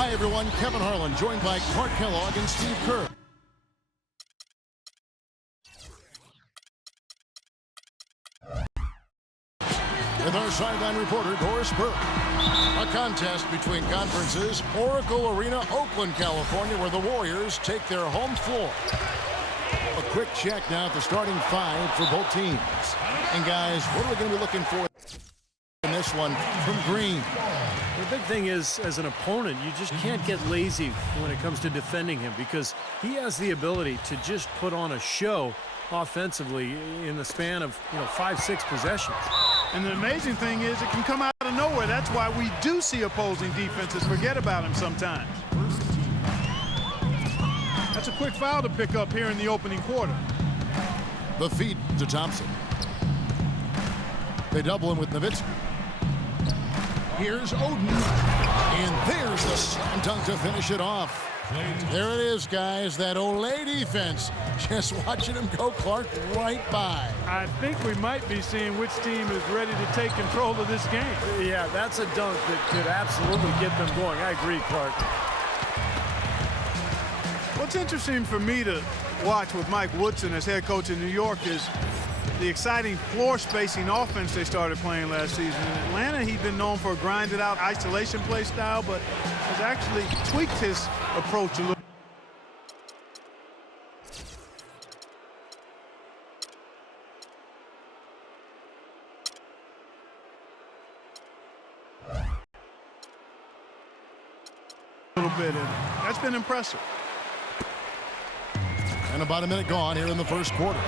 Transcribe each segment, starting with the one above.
Hi, everyone. Kevin Harlan, joined by Clark Kellogg and Steve Kerr. With our sideline reporter, Doris Burke. A contest between conferences, Oracle Arena, Oakland, California, where the Warriors take their home floor. A quick check now at the starting five for both teams. And guys, what are we going to be looking for in this one from Green? The big thing is, as an opponent, you just can't get lazy when it comes to defending him, because he has the ability to just put on a show offensively in the span of 5-6 possessions. And the amazing thing is, it can come out of nowhere. That's why we do see opposing defenses forget about him sometimes. That's a quick foul to pick up here in the opening quarter. The feed to Thompson. They double him with Nowitzki. Here's Oden. And there's the slam dunk to finish it off. There it is, guys. That Olay defense. Just watching him go, Clark, right by. I think we might be seeing which team is ready to take control of this game. Yeah, that's a dunk that could absolutely get them going. I agree, Clark. What's interesting for me to watch with Mike Woodson as head coach in New York is the exciting floor spacing offense they started playing last season. In Atlanta, he'd been known for a grinded out isolation play style, but has actually tweaked his approach a little. Bit, and that's been impressive. And about a minute gone here in the first quarter.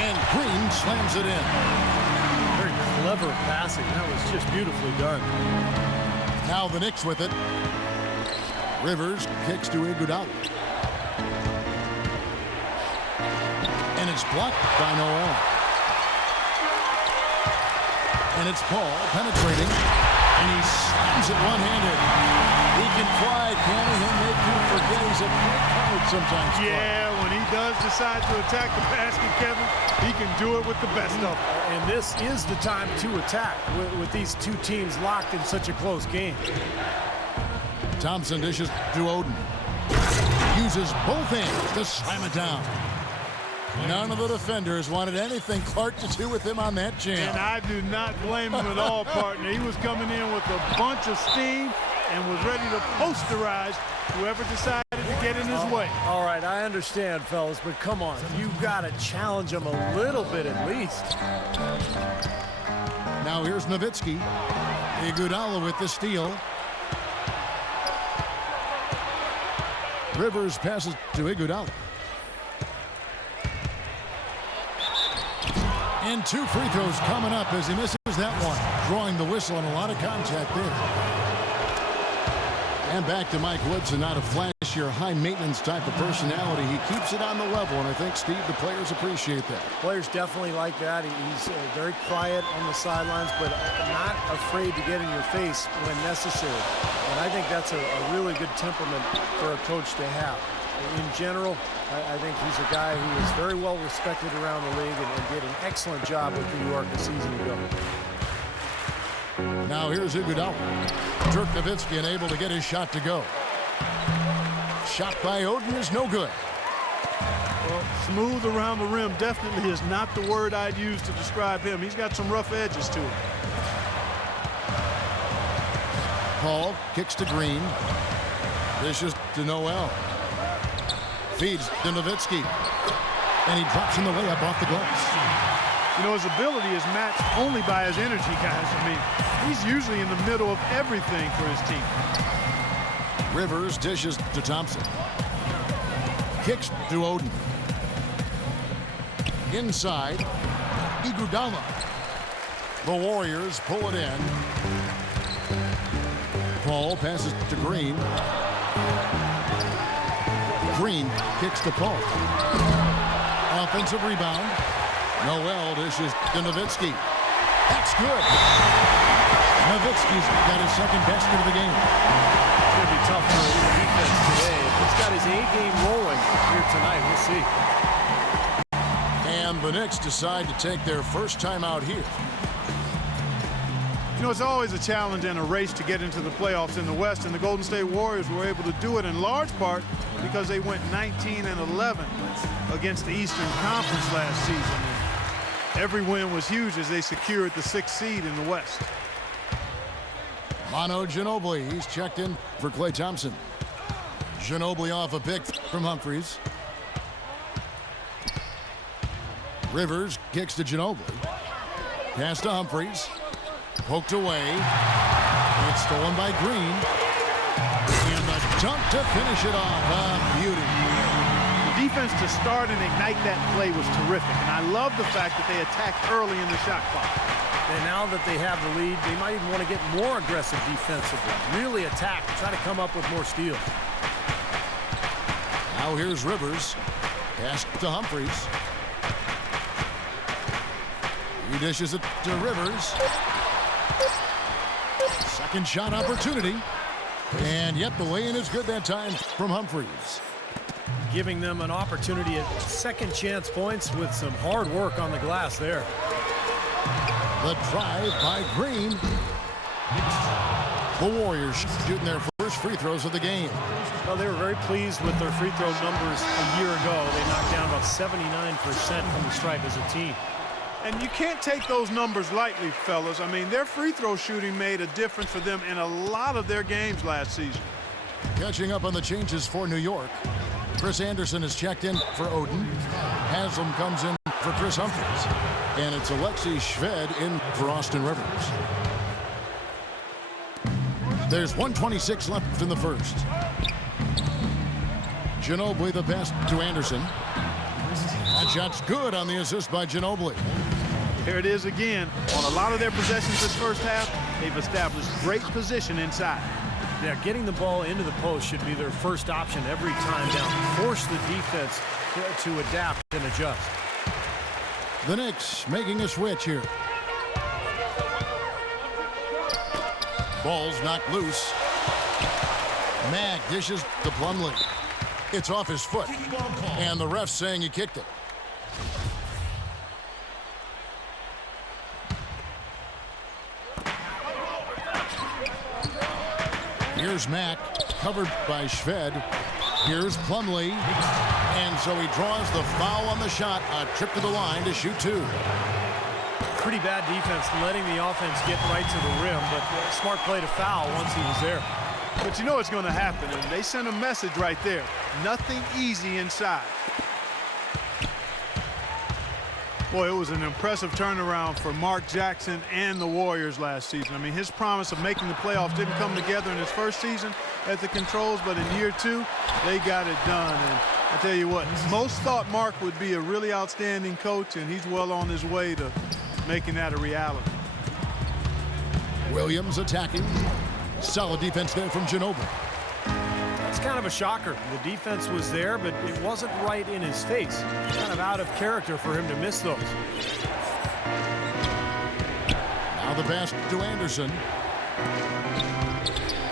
And Green slams it in. Very clever passing. That was just beautifully done. Now the Knicks with it. Rivers kicks to Iguodala. And it's blocked by Noel. And it's Paul penetrating. And he slams it one-handed. He can fly, can he? He'll make you forget he's a great card sometimes. Yeah, when he does decide to attack the basket, Kevin, he can do it with the best of them. And this is the time to attack with these two teams locked in such a close game. Thompson dishes to Oden. Uses both hands to slam it down. None of the defenders wanted anything Clark to do with him on that jam. And I do not blame him at all, partner. He was coming in with a bunch of steam and was ready to posterize whoever decided to get in his way. All right, I understand, fellas, but come on. You got to challenge him a little bit at least. Now here's Nowitzki. Iguodala with the steal. Rivers passes to Iguodala. And two free throws coming up as he misses that one. Drawing the whistle and a lot of contact there. And back to Mike Woodson, not a flashier, high-maintenance type of personality. He keeps it on the level, and I think, Steve, the players appreciate that. Players definitely like that. He's very quiet on the sidelines, but not afraid to get in your face when necessary. And I think that's a really good temperament for a coach to have. In general, I think he's a guy who is very well respected around the league and did an excellent job with New York a season ago. Now here's Iguodala. Dirk Nowitzki unable to get his shot to go. Shot by Oden is no good. Well, smooth around the rim definitely is not the word I'd use to describe him. He's got some rough edges to him. Paul kicks to Green. Dishes to Noel. Feeds to Nowitzki. And he drops in the layup off the glass. You know, his ability is matched only by his energy, guys. I mean, he's usually in the middle of everything for his team. Rivers dishes to Thompson. Kicks to Oden. Inside, Iguodala. The Warriors pull it in. Paul passes to Green. Green kicks to Paul. Offensive rebound. Noel dishes to Nowitzki. That's good. Nowitzki's got his second basket of the game. It's going to be tough for the defense today. He's got his A-game rolling here tonight. We'll see. And the Knicks decide to take their first time out here. You know, it's always a challenge and a race to get into the playoffs in the West, and the Golden State Warriors were able to do it in large part because they went 19-11 against the Eastern Conference last season. And every win was huge as they secured the 6th seed in the West. Manu Ginobili, he's checked in for Klay Thompson. Ginobili off a pick from Humphries. Rivers kicks to Ginobili. Pass to Humphries. Poked away. It's stolen by Green. And the dunk to finish it off. Beauty. The defense to start and ignite that play was terrific. And I love the fact that they attacked early in the shot clock. And now that they have the lead, they might even want to get more aggressive defensively. Really attack, try to come up with more steals. Now here's Rivers. Pass to Humphries. He dishes it to Rivers. Second shot opportunity. And yet the lay-in is good that time from Humphries. Giving them an opportunity at second chance points with some hard work on the glass there. The drive by Green. The Warriors shooting their first free throws of the game. Well, they were very pleased with their free throw numbers a year ago. They knocked down about 79% from the stripe as a team. And you can't take those numbers lightly, fellas. I mean, their free throw shooting made a difference for them in a lot of their games last season. Catching up on the changes for New York. Chris Anderson is checked in for Oden. Haslam comes in for Chris Humphries. And it's Alexei Shved in for Austin Rivers. There's 1:26 left in the first. Ginobili the pass to Anderson. That shot's good on the assist by Ginobili. Here it is again. On a lot of their possessions this first half, they've established great position inside. Yeah, getting the ball into the post should be their first option every time down. Force the defense to adapt and adjust. The Knicks making a switch here. Ball's knocked loose. Mag dishes to Plumlee. It's off his foot. And the ref's saying he kicked it. Here's Mack, covered by Shved. Here's Plumlee. And so he draws the foul on the shot. A trip to the line to shoot two. Pretty bad defense letting the offense get right to the rim, but smart play to foul once he was there. But you know what's going to happen, and they sent a message right there. Nothing easy inside. Boy, it was an impressive turnaround for Mark Jackson and the Warriors last season. I mean, his promise of making the playoffs didn't come together in his first season at the Controls, but in year two, they got it done. And I tell you what, most thought Mark would be a really outstanding coach, and he's well on his way to making that a reality. Williams attacking. Solid defense there from Ginobili. It's kind of a shocker. The defense was there, but it wasn't right in his face. Kind of out of character for him to miss those. Now the pass to Anderson.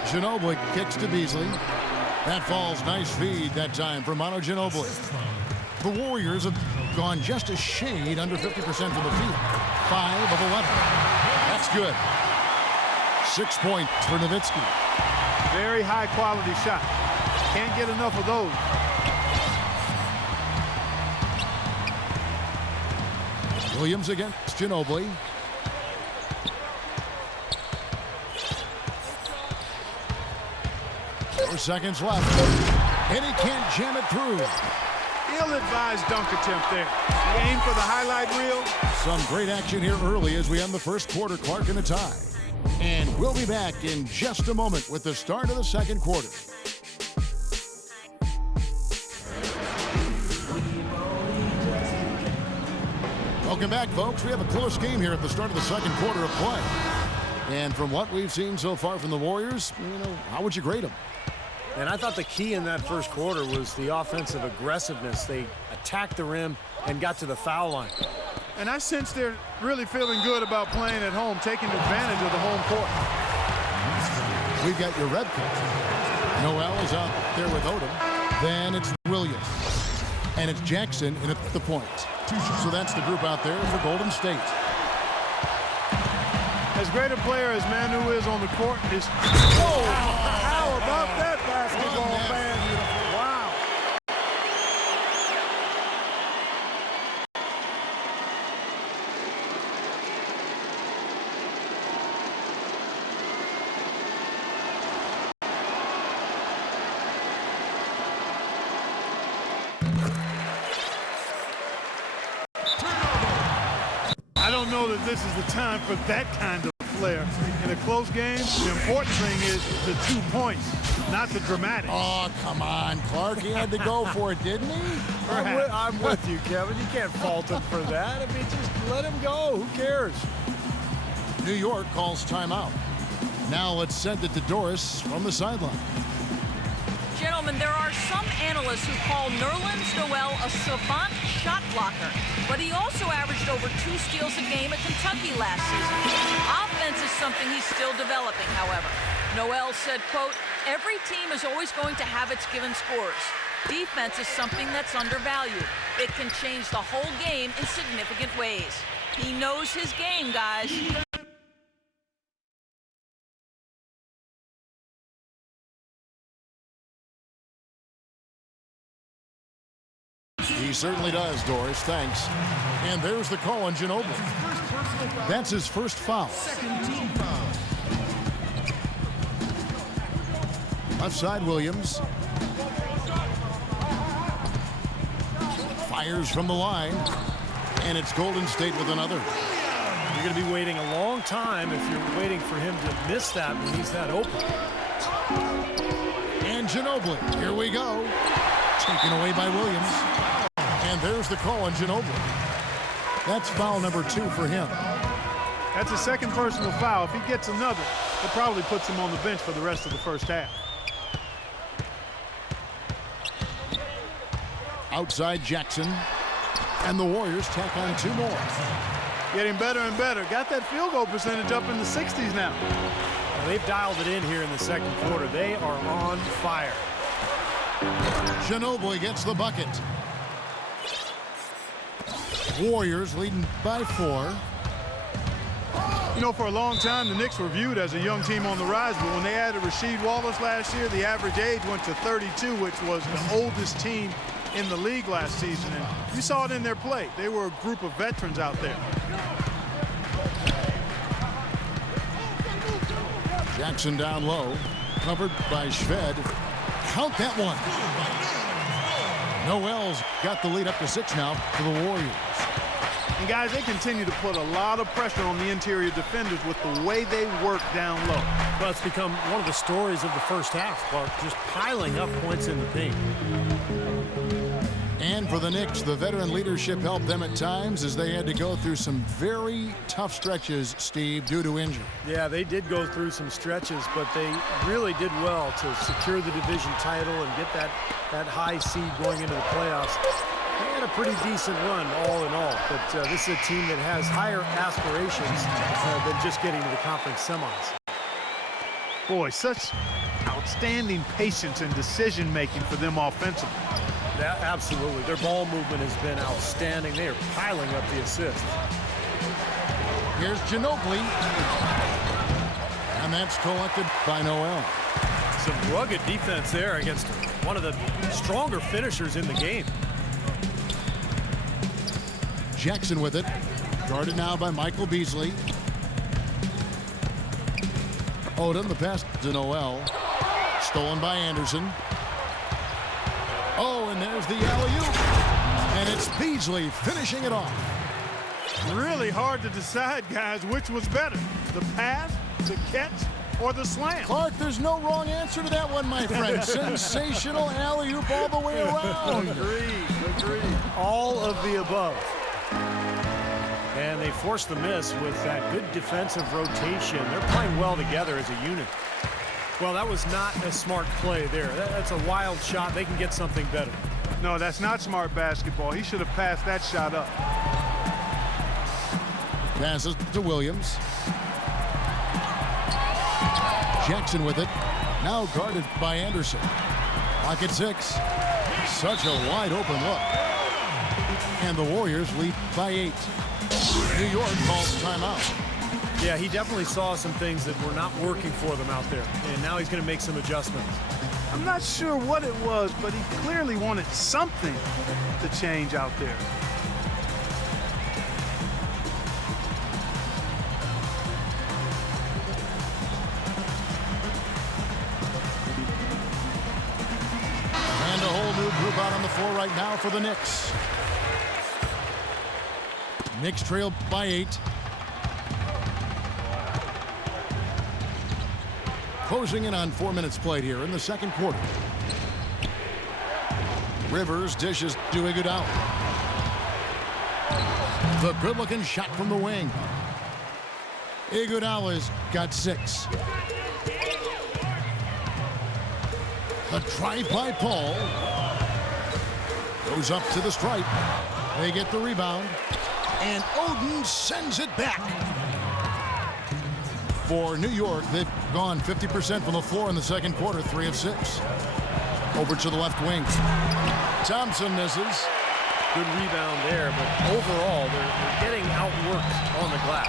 Ginobili kicks to Beasley. That falls. Nice feed that time from Manu Ginobili. The Warriors have gone just a shade under 50% from the field. 5 of 11. That's good. 6 points for Nowitzki. Very high quality shot. Can't get enough of those. Williams against Ginobili. 4 seconds left. And he can't jam it through. Ill-advised dunk attempt there. He aimed for the highlight reel. Some great action here early as we end the first quarter. Clark in a tie. And we'll be back in just a moment with the start of the second quarter. Welcome back, folks. We have a close game here at the start of the second quarter of play. And from what we've seen so far from the Warriors, how would you grade them? And I thought the key in that first quarter was the offensive aggressiveness. They attacked the rim and got to the foul line. And I sense they're really feeling good about playing at home, taking advantage of the home court. We've got your red coach. Noel is out there with Odom. Then it's Williams. And it's Jackson in at the point. So that's the group out there for Golden State. As great a player as Manu is on the court, is... Whoa! How about that basketball fan? Wow. I don't know that this is the time for that kind of flair. In a close game, the important thing is the 2 points, not the dramatic. Oh, come on, Clark. He had to go for it, didn't he? I'm with you, Kevin. You can't fault him for that. I mean, just let him go. Who cares? New York calls timeout. Now let's send it to Doris from the sideline. Gentlemen, there are some analysts who call Nerlens Noel a savant shot blocker, but he also averaged over 2 steals a game at Kentucky last season. Offense is something he's still developing, however. Noel said, quote, "Every team is always going to have its given scores. Defense is something that's undervalued. It can change the whole game in significant ways. He knows his game, guys." He certainly does, Doris. Thanks. And there's the call on Ginobili. That's his first foul. Second team foul. Left side, Williams. Fires from the line. And it's Golden State with another. You're going to be waiting a long time if you're waiting for him to miss that when he's that open. And Ginobili. Here we go. Taken away by Williams. And there's the call on Ginobili. That's foul number 2 for him. That's a second personal foul. If he gets another, it probably puts him on the bench for the rest of the first half. Outside Jackson. And the Warriors tack on 2 more. Getting better and better. Got that field goal percentage up in the 60s now. Well, they've dialed it in here in the second quarter. They are on fire. Ginobili gets the bucket. Warriors leading by 4. You know, for a long time, the Knicks were viewed as a young team on the rise, but when they added Rasheed Wallace last year, the average age went to 32, which was the oldest team in the league last season. And you saw it in their play. They were a group of veterans out there. Jackson down low, covered by Shved. Count that one. Noel's got the lead up to 6 now for the Warriors. And guys, they continue to put a lot of pressure on the interior defenders with the way they work down low. Well, it's become one of the stories of the first half, Clark, just piling up points in the paint. And for the Knicks, the veteran leadership helped them at times as they had to go through some very tough stretches, Steve, due to injury. Yeah, they did go through some stretches, but they really did well to secure the division title and get that high seed going into the playoffs. They had a pretty decent run all in all, but this is a team that has higher aspirations than just getting to the conference semis. Boy, such outstanding patience and decision-making for them offensively. Yeah, absolutely. Their ball movement has been outstanding. They are piling up the assists. Here's Ginobili. And that's collected by Noel. Some rugged defense there against one of the stronger finishers in the game. Jackson with it. Guarded now by Michael Beasley. Odom, the pass to Noel. Stolen by Anderson. Oh, and there's the alley-oop. And it's Beasley finishing it off. Really hard to decide, guys, which was better, the pass, the catch, or the slam. Clark, there's no wrong answer to that one, my friend. Sensational alley-oop all the way around. Agreed. All of the above. And they forced the miss with that good defensive rotation. They're playing well together as a unit. Well, that was not a smart play there. That's a wild shot. They can get something better. No, that's not smart basketball. He should have passed that shot up. Passes to Williams. Jackson with it. Now guarded by Anderson. Clock at 6. Such a wide open look. And the Warriors lead by 8. New York calls timeout. Yeah, he definitely saw some things that were not working for them out there, and now he's going to make some adjustments. I'm not sure what it was, but he clearly wanted something to change out there. And a whole new group out on the floor right now for the Knicks. Knicks trail by 8. Closing in on 4 minutes played here in the second quarter. Rivers dishes to Iguodala. The good-looking shot from the wing. Iguodala's got 6. The drive by Paul. Goes up to the stripe. They get the rebound. And Oden sends it back. For New York, they've gone 50% from the floor in the second quarter, 3 of 6. Over to the left wing. Thompson misses. Good rebound there, but overall, they're getting outworked on the glass.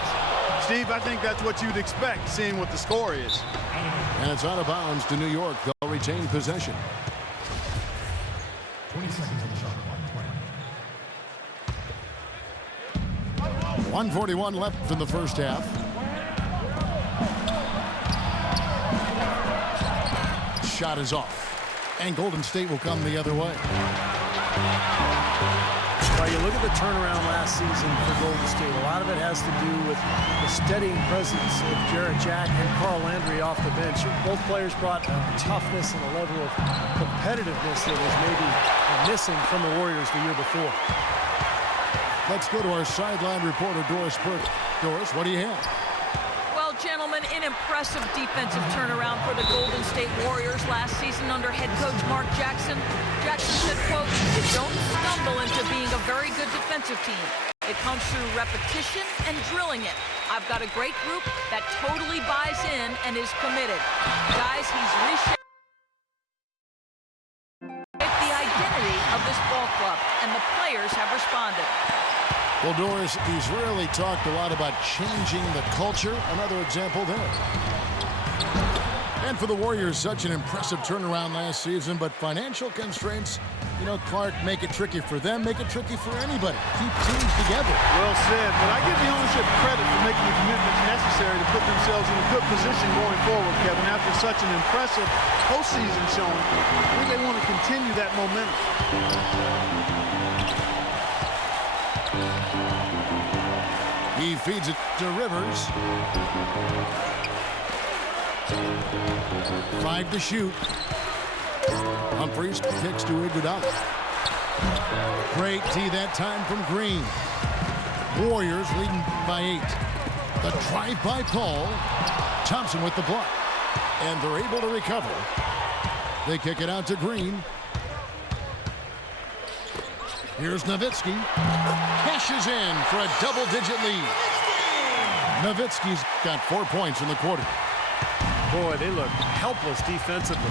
Steve, I think that's what you'd expect, seeing what the score is. And it's out of bounds to New York. They'll retain possession. 20 seconds on the shot clock. 1:41 left in the first half. Shot is off. And Golden State will come the other way. Well, you look at the turnaround last season for Golden State. A lot of it has to do with the steadying presence of Jarrett Jack and Carl Landry off the bench. Both players brought toughness and a level of competitiveness that was maybe missing from the Warriors the year before. Let's go to our sideline reporter, Doris Burke. Doris, what do you have? Well, gentlemen, an impressive defensive turnaround for the Golden State Warriors last season under head coach Mark Jackson. Jackson said, quote, "You don't stumble into being a very good defensive team. It comes through repetition and drilling it. I've got a great group that totally buys in and is committed. Guys, he's reshaped the identity of this ball club, and the players have responded." Well, Doris, he's really talked a lot about changing the culture. Another example there. And for the Warriors, such an impressive turnaround last season, but financial constraints, you know, Clark, make it tricky for them, make it tricky for anybody. Keep teams together. Well said, but I give the ownership credit for making the commitments necessary to put themselves in a good position going forward, Kevin. After such an impressive postseason showing, I think they want to continue that momentum. He feeds it to Rivers. 5 to shoot. Humphries kicks to Iguodala. Great D that time from Green. Warriors leading by 8. The drive by Paul. Thompson with the block. And they're able to recover. They kick it out to Green. Here's Nowitzki. Cashes in for a double-digit lead. Nowitzki's got 4 points in the quarter. Boy, they look helpless defensively.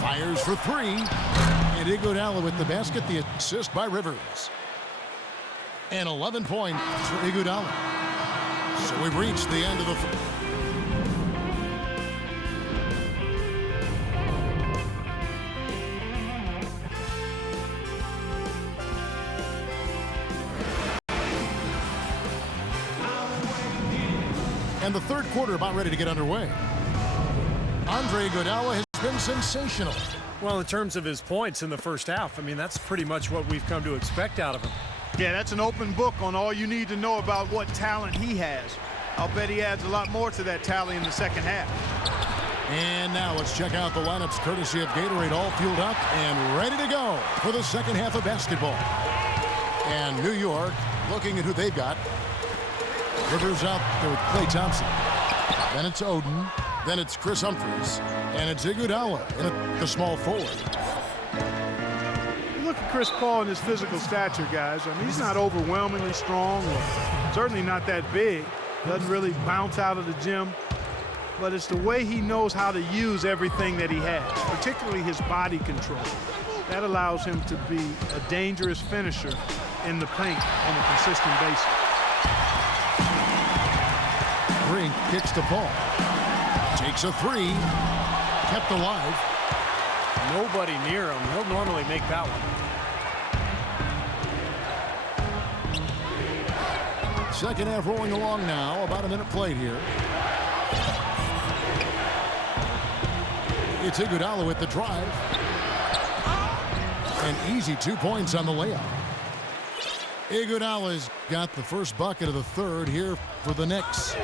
Fires for 3. And Iguodala with the basket, the assist by Rivers. And 11 points for Iguodala. So we've reached the end of the... And the third quarter about ready to get underway. Andre Iguodala has been sensational. Well, in terms of his points in the first half, I mean, that's pretty much what we've come to expect out of him. Yeah, that's an open book on all you need to know about what talent he has. I'll bet he adds a lot more to that tally in the second half. And now let's check out the lineups courtesy of Gatorade, all fueled up and ready to go for the second half of basketball. And New York looking at who they've got. Rivers out there with Klay Thompson. Then it's Oden. Then it's Chris Humphries. And it's Iguodala in the small forward. You look at Chris Paul and his physical stature, guys. I mean, he's not overwhelmingly strong, or certainly not that big. Doesn't really bounce out of the gym. But it's the way he knows how to use everything that he has, particularly his body control. That allows him to be a dangerous finisher in the paint on a consistent basis. Green kicks to Paul. Takes a three. Kept alive. Nobody near him. He'll normally make that one. Second half rolling along now. About a minute played here. It's Iguodala with the drive. An easy 2 points on the layup. Iguodala's got the first bucket of the third here for the Knicks.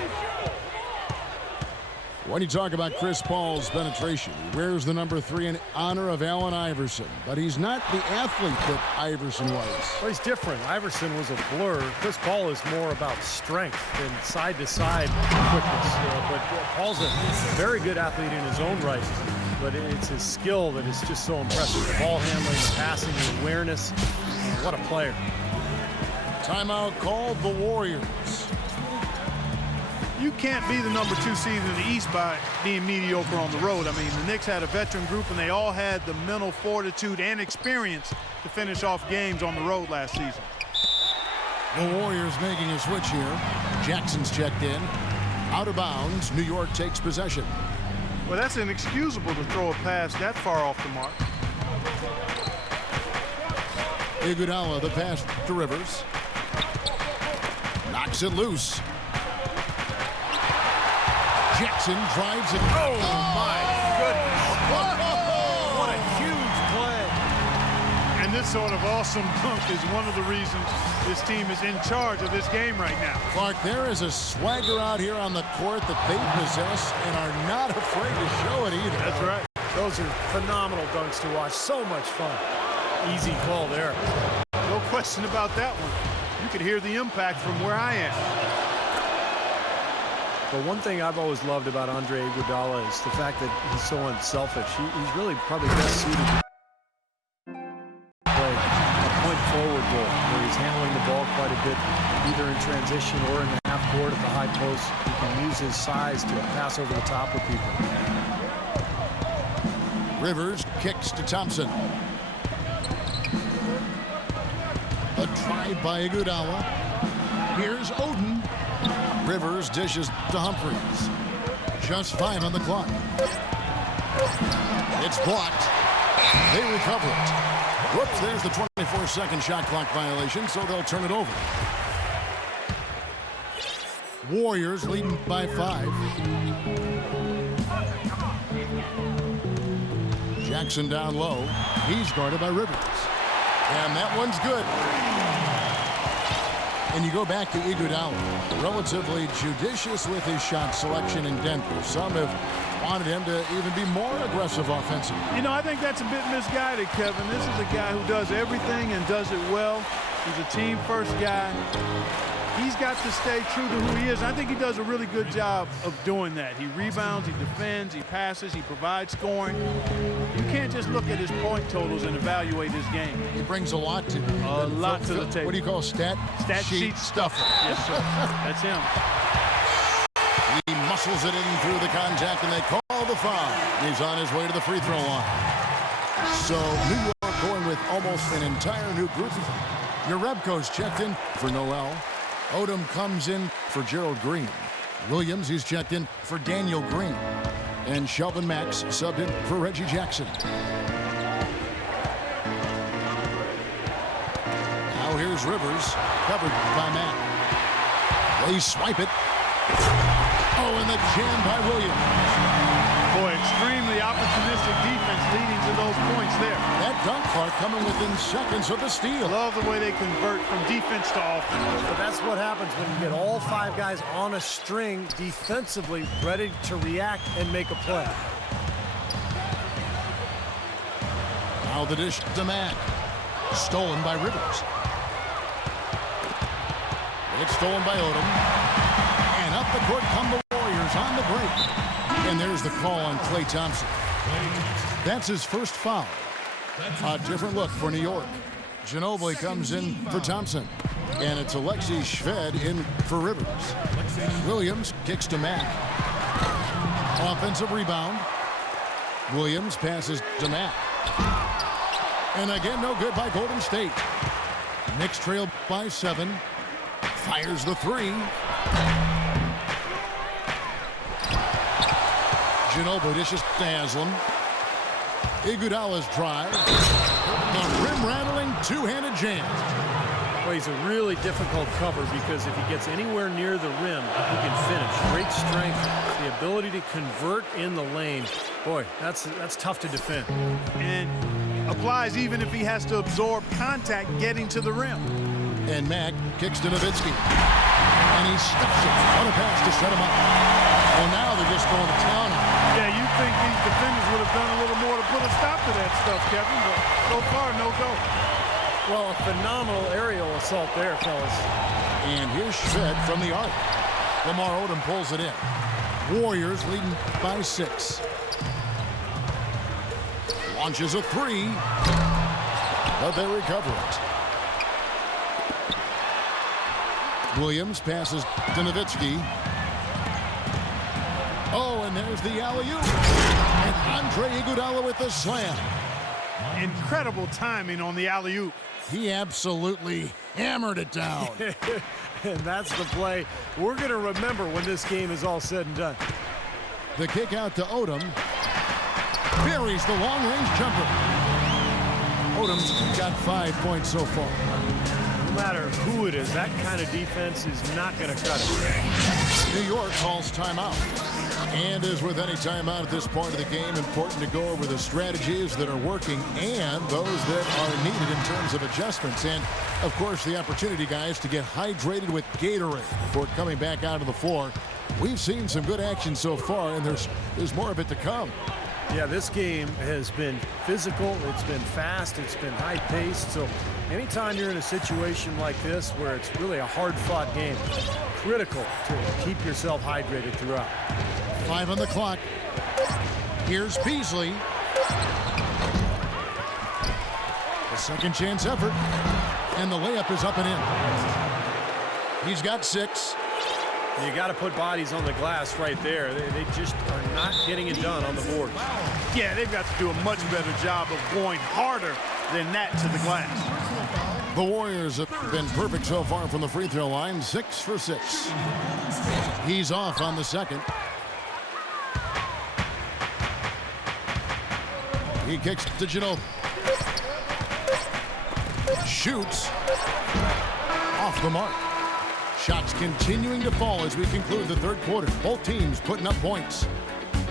When you talk about Chris Paul's penetration, he wears the number 3 in honor of Allen Iverson, but he's not the athlete that Iverson was. Well, he's different. Iverson was a blur. Chris Paul is more about strength and side-to-side quickness. But Paul's a very good athlete in his own right, but it's his skill that is just so impressive. The ball handling, the passing, the awareness. What a player. Timeout called the Warriors. You can't be the number 2 seed in the East by being mediocre on the road. I mean, the Knicks had a veteran group, and they all had the mental fortitude and experience to finish off games on the road last season. The Warriors making a switch here. Jackson's checked in. Out of bounds. New York takes possession. Well, that's inexcusable to throw a pass that far off the mark. Iguodala, the pass to Rivers. Knocks it loose. Jackson drives it. Oh, my goodness. What a huge play. And this sort of awesome dunk is one of the reasons this team is in charge of this game right now. Clark, there is a swagger out here on the court that they possess and are not afraid to show it either. That's right. Those are phenomenal dunks to watch. So much fun. Easy call there. No question about that one. You could hear the impact from where I am. But one thing I've always loved about Andre Iguodala is the fact that he's so unselfish. He's really probably best suited to play a point forward role where he's handling the ball quite a bit, either in transition or in the half court at the high post. He can use his size to pass over the top of people. Rivers kicks to Thompson. A drive by Iguodala. Here's Oden. Rivers dishes to Humphries. Just 5 on the clock. It's blocked. They recover it. Whoops, there's the 24-second shot clock violation, so they'll turn it over. Warriors leading by 5. Jackson down low. He's guarded by Rivers. And that one's good. And you go back to Iguodala, relatively judicious with his shot selection in Denver. Some have wanted him to even be more aggressive offensively. You know, I think that's a bit misguided, Kevin. This is a guy who does everything and does it well. He's a team-first guy. He's got to stay true to who he is. I think he does a really good job of doing that. He rebounds, he defends, he passes, he provides scoring. You can't just look at his point totals and evaluate his game. He brings a lot to the table. What do you call stat sheet stuffer? Yes, sir. That's him. He muscles it in through the contact, and they call the foul. He's on his way to the free throw line. So New York going with almost an entire new group. Jerebko's checked in for Noel. Odom comes in for Gerald Green. Williams, he's checked in for Daniel Green. And Shelvin Max subbed in for Reggie Jackson. Now here's Rivers, covered by Mack. They swipe it. Oh, and the jam by Williams. Boy, extremely opportunistic defense leading to those points there. That dunk, Clark, coming within seconds of the steal. Love the way they convert from defense to offense. But that's what happens when you get all 5 guys on a string defensively ready to react and make a play. Now the dish to Mack. Stolen by Rivers. It's stolen by Odom. And up the court come the Warriors on the break. And there's the call on Klay Thompson. That's his first foul. A different look for New York. Ginobili comes in for Thompson. And it's Alexei Shved in for Rivers. Williams kicks to Mack. Offensive rebound. Williams passes to Mack. And again, no good by Golden State. Knicks trail by 7. Fires the 3. Ginobili dishes to Haslam. Iguodala's drive. The rim-rattling two-handed jam. Well, he's a really difficult cover because if he gets anywhere near the rim, he can finish. Great strength, the ability to convert in the lane. Boy, that's tough to defend. And applies even if he has to absorb contact getting to the rim. And Mack kicks to Nowitzki. And he stuffs it on a pass to set him up. Well, now they're just going to town on him. Yeah, you think these defenders would have done a little more to put a stop to that stuff, Kevin, but so far, no go. Well, a phenomenal aerial assault there, fellas. And here's Shved from the arc. Lamar Odom pulls it in. Warriors leading by 6. Launches a 3. But they recover it. Williams passes to Nowitzki. Oh, and there's the alley-oop. And Andre Iguodala with the slam. Incredible timing on the alley-oop. He absolutely hammered it down. And that's the play we're going to remember when this game is all said and done. The kick out to Odom. Buries the long-range jumper. Odom's got 5 points so far. No matter who it is, that kind of defense is not going to cut it. New York calls timeout. And as with any timeout at this point of the game, important to go over the strategies that are working and those that are needed in terms of adjustments. And, of course, the opportunity, guys, to get hydrated with Gatorade before coming back out of the floor. We've seen some good action so far, and there's more of it to come. Yeah, this game has been physical, it's been fast, it's been high-paced. So anytime you're in a situation like this where it's really a hard-fought game, critical to keep yourself hydrated throughout. 5 on the clock. Here's Beasley. A second chance effort. And the layup is up and in. He's got 6. You got to put bodies on the glass right there. They just are not getting it done on the board. Yeah, they've got to do a much better job of going harder than that to the glass. The Warriors have been perfect so far from the free throw line. 6 for 6. He's off on the second. He kicks to Ginobili. Shoots. Off the mark. Shots continuing to fall as we conclude the third quarter. Both teams putting up points.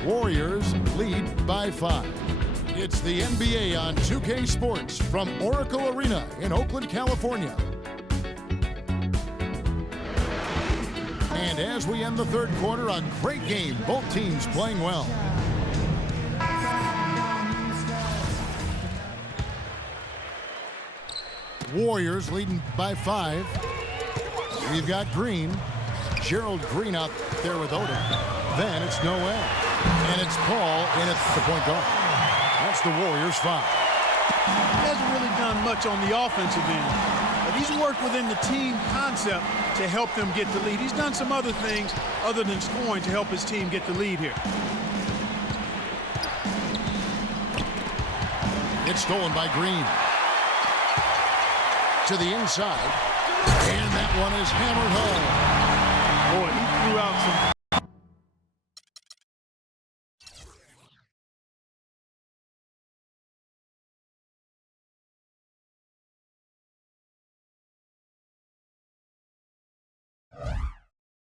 Warriors lead by 5. It's the NBA on 2K Sports from Oracle Arena in Oakland, California. And as we end the third quarter, a great game. Both teams playing well. Warriors leading by 5. We've got Green. Gerald Green out there with Odom. Then it's Noel. And it's Paul in at the point guard. That's the Warriors' 5. He hasn't really done much on the offensive end, but he's worked within the team concept to help them get the lead. He's done some other things other than scoring to help his team get the lead here. It's stolen by Green. To the inside. And that one is hammered home. Boy, he threw out some...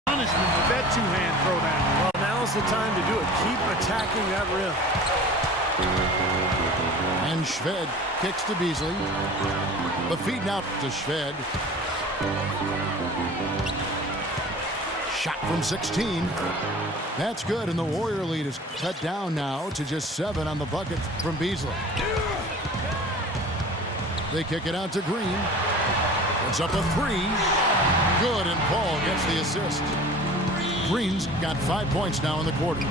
punishment with that two-hand throwdown. Well, now's the time to do it. Keep attacking that rim. And Shved kicks to Beasley. The feed now to Shved. Shot from 16. That's good, and the Warrior lead is cut down now to just 7 on the bucket from Beasley. They kick it out to Green. It's up a 3. Good, and Paul gets the assist. Green's got 5 points now in the quarter.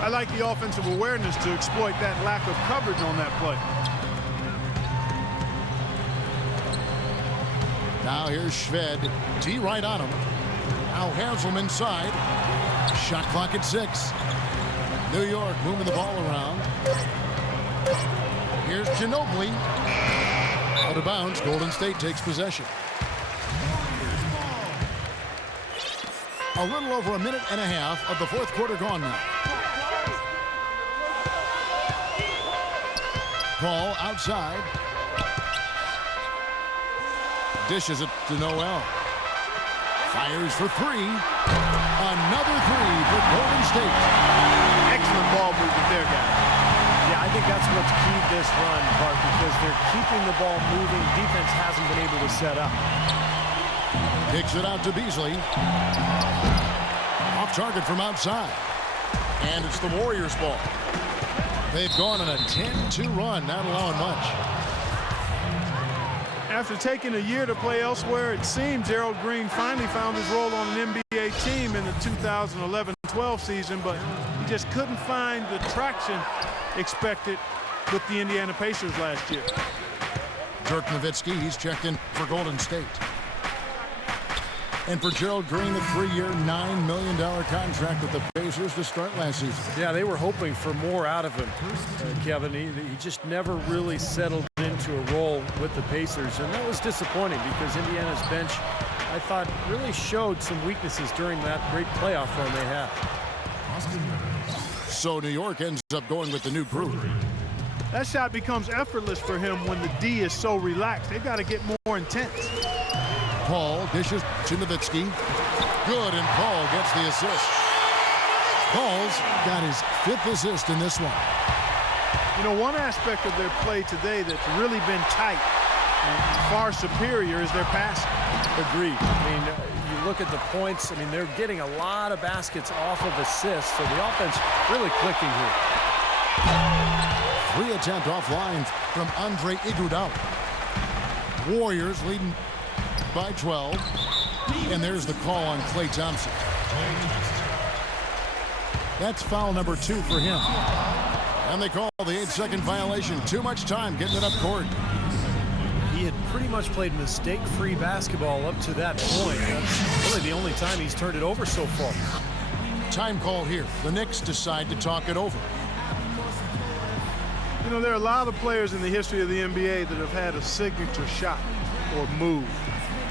I like the offensive awareness to exploit that lack of coverage on that play. Now here's Shved. T right on him. Now Haslam inside. Shot clock at 6. New York moving the ball around. Here's Ginobili. Out of bounds, Golden State takes possession. A little over a minute and a half of the fourth quarter gone now. Paul outside. Dishes it to Noel. Fires for three. Another three for Golden State. Excellent ball movement there, guys. Yeah, I think that's what's keyed this run, Bart, because they're keeping the ball moving. Defense hasn't been able to set up. Kicks it out to Beasley. Off target from outside. And it's the Warriors' ball. They've gone on a 10-2 run, not allowing much. After taking a year to play elsewhere, it seems Gerald Green finally found his role on an NBA team in the 2011-12 season, but he just couldn't find the traction expected with the Indiana Pacers last year. Dirk Nowitzki, he's checked in for Golden State. And for Gerald Green, the 3-year, $9 million contract with the Pacers to start last season. Yeah, they were hoping for more out of him, Kevin. He just never really settled into a role with the Pacers, and that was disappointing because Indiana's bench, I thought, really showed some weaknesses during that great playoff run they had. So New York ends up going with the new group. That shot becomes effortless for him when the D is so relaxed. They've got to get more intense. Paul dishes to Nowitzki. Good, and Paul gets the assist. Paul's got his 5th assist in this one. You know, one aspect of their play today that's really been tight and far superior is their passing. Agreed. I mean, you look at the points, I mean, they're getting a lot of baskets off of assists, so the offense really clicking here. 3-attempt offline from Andre Iguodala. Warriors leading by 12. And there's the call on Klay Thompson. That's foul number 2 for him. And they call the 8-second violation. Too much time getting it up court. He had pretty much played mistake-free basketball up to that point. That's really the only time he's turned it over so far. Time call here. The Knicks decide to talk it over. You know, there are a lot of players in the history of the NBA that have had a signature shot or move.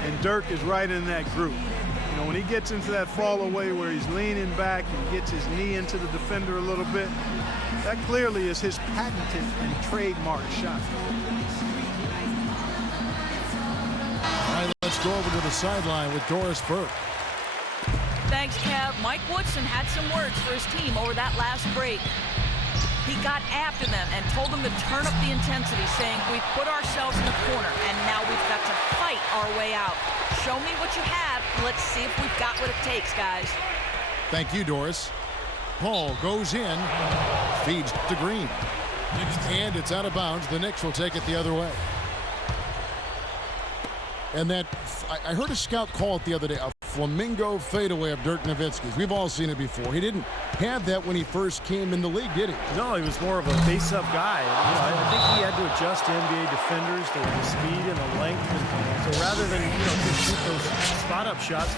And Dirk is right in that group. You know, when he gets into that fall away where he's leaning back and gets his knee into the defender a little bit, that clearly is his patented and trademark shot. All right, let's go over to the sideline with Doris Burke. Thanks, Kev. Mike Woodson had some words for his team over that last break. He got after them and told them to turn up the intensity, saying, we've put ourselves in the corner, and now we've got to fight our way out. Show me what you have. Let's see if we've got what it takes, guys. Thank you, Doris. Paul goes in, feeds to Green. And it's out of bounds. The Knicks will take it the other way. And that, I heard a scout call it the other day, a flamingo fadeaway of Dirk Nowitzki's. We've all seen it before. He didn't have that when he first came in the league, did he? No, he was more of a face-up guy. You know, I think he had to adjust to NBA defenders, the speed and the length. And so rather than, just shoot those spot-up shots,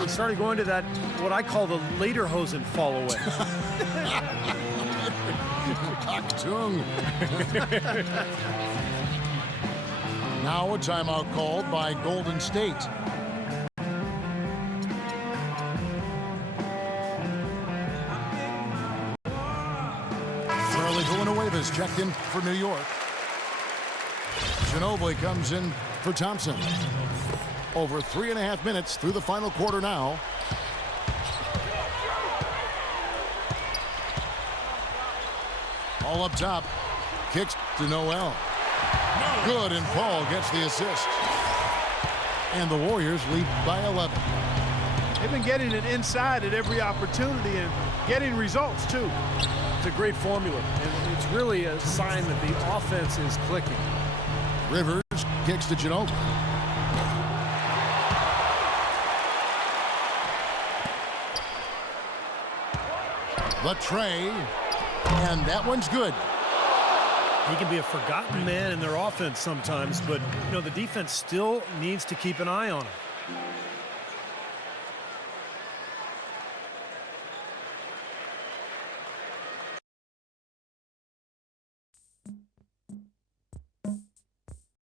he started going to that, what I call the Lederhosen fall-away. Achtung. Now a timeout called by Golden State. Charlie Villanueva's checked in for New York. Ginobili comes in for Thompson. Over 3.5 minutes through the final quarter now. All up top. Kicks to Noel. Good, and Paul gets the assist. And the Warriors lead by 11. They've been getting it inside at every opportunity and getting results, too. It's a great formula, and it's really a sign that the offense is clicking. Rivers kicks to Ginobili. The tray, and that one's good. He can be a forgotten man in their offense sometimes, but the defense still needs to keep an eye on him.